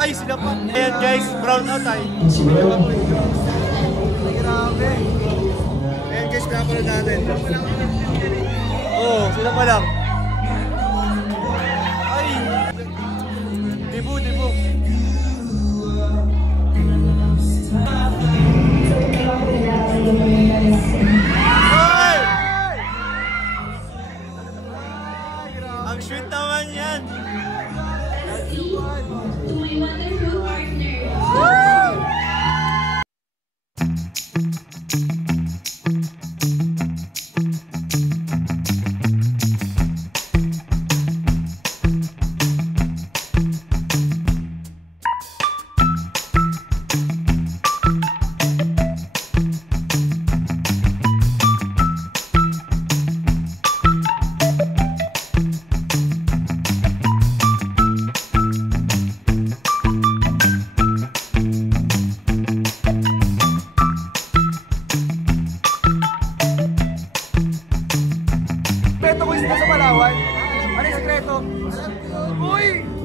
Ay, sila pa. Ayan guys, brown out ay. Grabe. Ayan guys, pinapanood natin. Oo, sila pa lang. Ay! Dibu. Ay! Ang sweet naman yan. To my wonderful partner.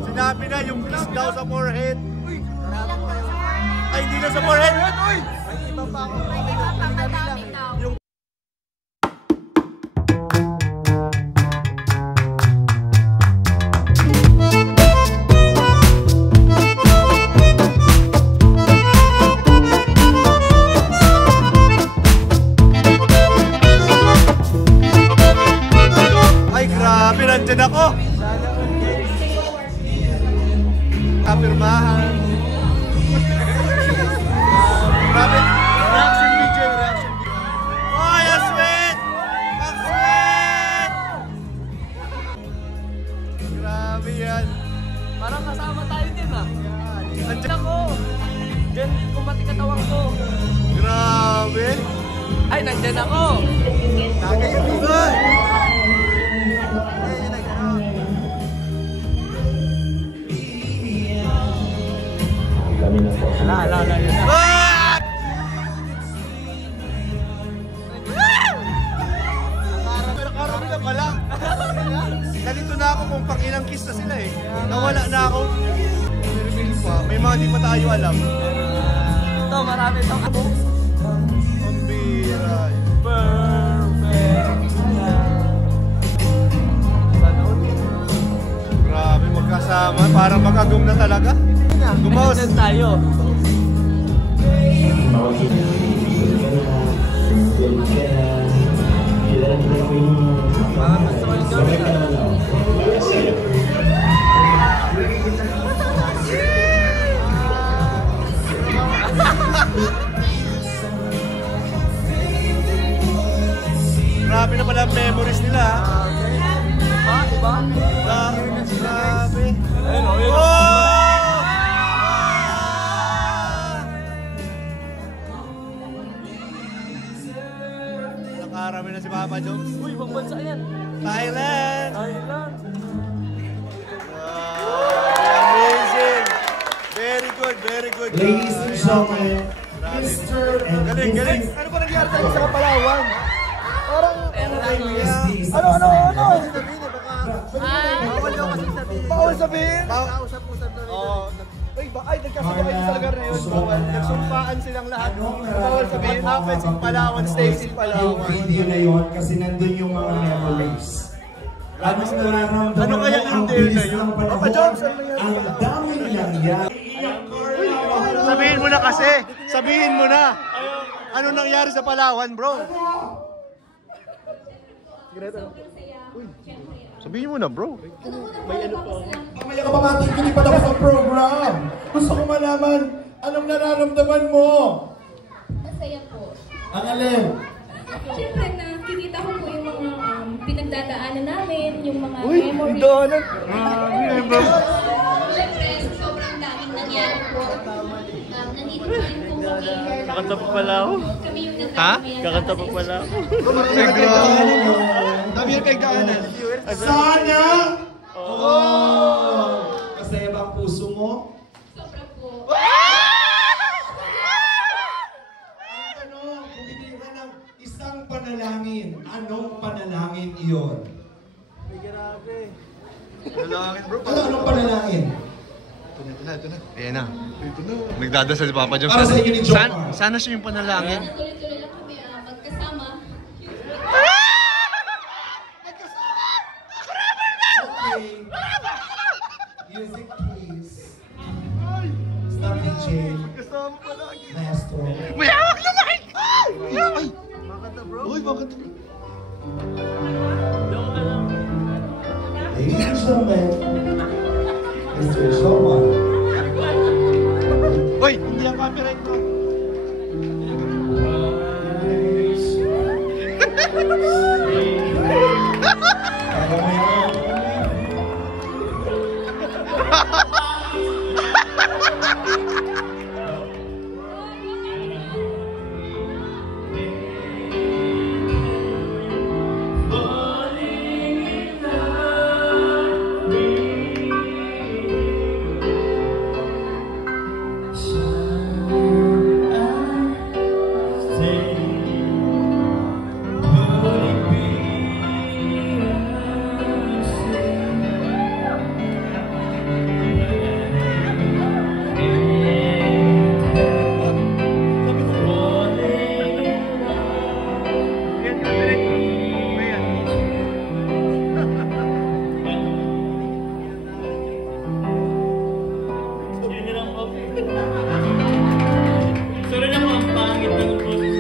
Sinabi na yung kiss daw sa forehead. Uy! Ay, hindi na sa forehead. Uy! May iba pa ako. May iba pa madami daw. Yung... Ay, grabe. Nandyan ako. Kapirmahan. Grabe. Reaction video. Oh, ang sweet! Ang sweet! Grabe yan. Parang kasama tayo din ah. Nandiyan ako. Diyan kumati katawang ko. Grabe. Ay, nandyan ako. Tagay yung bigay. Ala, yun na. Ah! Nakarami na pala. Nalito na ako kung pang ilang kiss na sila eh. Nawala na ako. May mga di pa tayo alam. Ito, marami ito ako. Ang bira. Perfect. Grabe magkasama. Parang magagum na talaga. Gumawas. Nandyan tayo. Grabe na pala ang memories nila. Diba? Grabe. Ayun o, yun o. Nakarami na si Papa Jones. Uy, ibang bansa yan. Thailand! Thailand. Amazing! Very good. Ladies and gentlemen, Mr. and Galing. Mrs. Ano ba nangyari tayo sa Kapalawan? Parang... Ano? Bawal sabihin? Nakausap-usap na rin. Ay, nagkasabay sa lugar na yun. Nagsumpaan silang lahat. Bawal sabihin. Happens in Palawan, stays in Palawan. Yung video na yun, kasi nandun yung mga memories. Anong nararamdaman Ano kaya yung deal na yun? Papa Jones, ano nangyari? Ang dami nangyari. Sabihin mo na kasi. Sabihin mo na. Ano nangyari sa Palawan, bro? Sabihin mo na, bro. May ano pa. Mamaya ka pa matikinig pa ako sa program. Gusto ko malaman, anong nararamdaman mo? Masaya po. Ang alin? Siyempre, nakikita ko po yung mga pinagdadaanan namin, yung mga Uy, memories. daanan. Siyempre, sobrang daming nangyari po. Nandito pa rin po kami. Kakanta pa pala ako. Kami yung Ha? nagkakamayan. Kakanta pa pala ako. Dami yung kagdaanan. Sana! Oh! Masaya ba ang puso mo? Sobra po. Kung bibigyan ka ng isang panalangin, anong panalangin iyon? Ay, grabe. Panalangin, bro. Anong panalangin? Ito na. Ayan na. Nagdadasal si Papa Joms. Para sa inyo ni Jomar. Sana siya yung panalangin. Tuloy-tuloy lang kami magkasama. Okay. Music please. Stop DJ. Kasama pa lagi. Maestro. May hawak na mic! Ay! Makanta bro. Uy, makanta bro. Ladies and gentlemen, Mr. Jomar. Uy, hindi ang copyright bro. Kaya mo yan. Sorry na po, ang pangit ng boses.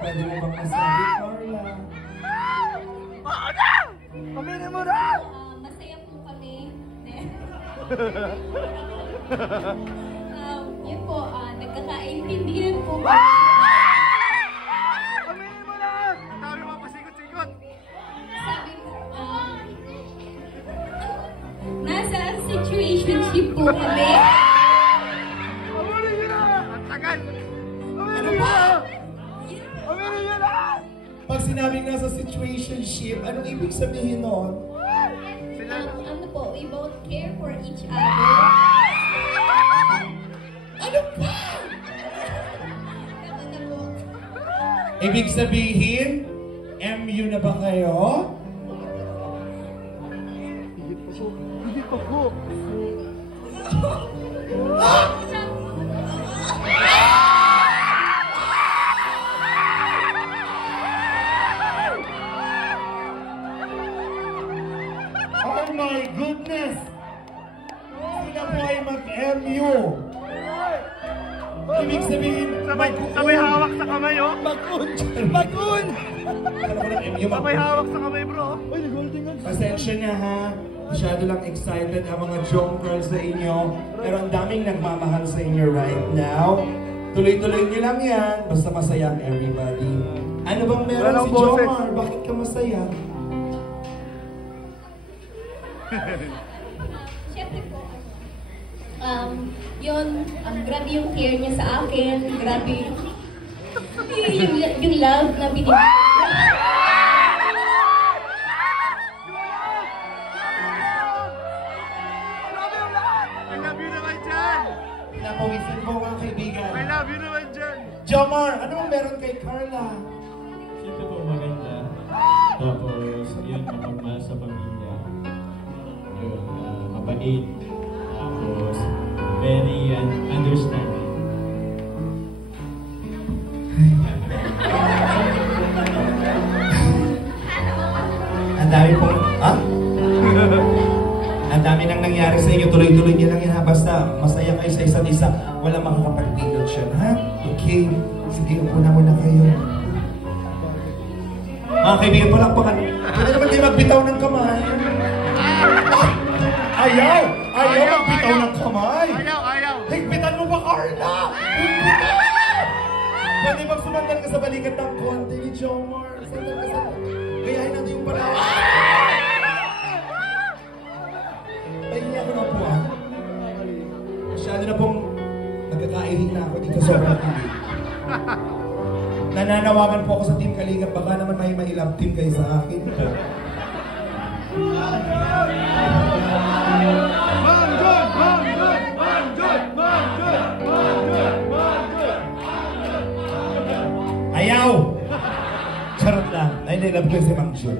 Pwede mo bang masabi, Carla? Aminin mo na! Masaya po kami. Yun po, nagkakaintindihan po. Aminin mo na! Ang dami mga pasikot-sikot. Sabi ko, nasa situationship po kami. Aminin nyo na! Ang tagal! Aminin nyo na! Aminin nyo na! Pag sinabing nasa situationship, anong ibig sabihin nun? Ano po, we both care for each other. Ano ba? Ano na po? Ibig sabihin, MU na ba kayo? Hindi pa po. Oh my goodness! Sila po ay mag-MU. Ibig sabihin, Sabay hawak sa kamay, oh. Bakun! Bakun! Alam mo lang, MU Sabay hawak sa kamay, bro. Uy, nag-holding on. Pasensya na ha. Masyado lang excited ang mga Jom girls sa inyo. Pero ang daming nagmamahal sa inyo right now. Tuloy-tuloy niyo lang yan. Basta masaya ang everybody. Ano bang meron Walang si boses. Jomar? Bakit ka masaya? Siyempre po, yun, grabe yung care niya sa akin, grabe yung love na binibigay. Grabe yung lahat! I love you naman dyan! Pinapawisan po mga kaibigan. I love you naman dyan! Jomar, ano bang meron kay Carla? Siyempre po maganda. Tapos, yun, mapagmahal sa pamilya. Yun, mabait. Tapos, very understanding. Ang dami pong... Ha? Ang dami nang nangyari sa inyo. Tuloy-tuloy niyo lang yan ha. Basta masaya kayo sa isa't isa. Walang makakapagpindot siya. Ha? Okay. Sige, upo na muna kayo. Mga kaibigan, palakpakan. Pwede naman kayo magbitaw ng kamay. Ayaw! Ayaw magbitaw ng kamay! Ayaw! Higpitan mo ba, Carla? Higpitan! Pwede bang sumandal ka sa balikat ng konti ni Jomar? Sandal ka sa... Gayahin natin yung palawa. Pahingi ako na po ah. Masyado na pong nagkakailing na ako dito sa sobrang TV. Nananawagan po ako sa Team Kalingap. Baka naman may mailab team kayo sa akin. Ayaw! Charot lang. Ay, nilab ko si Mang Jun.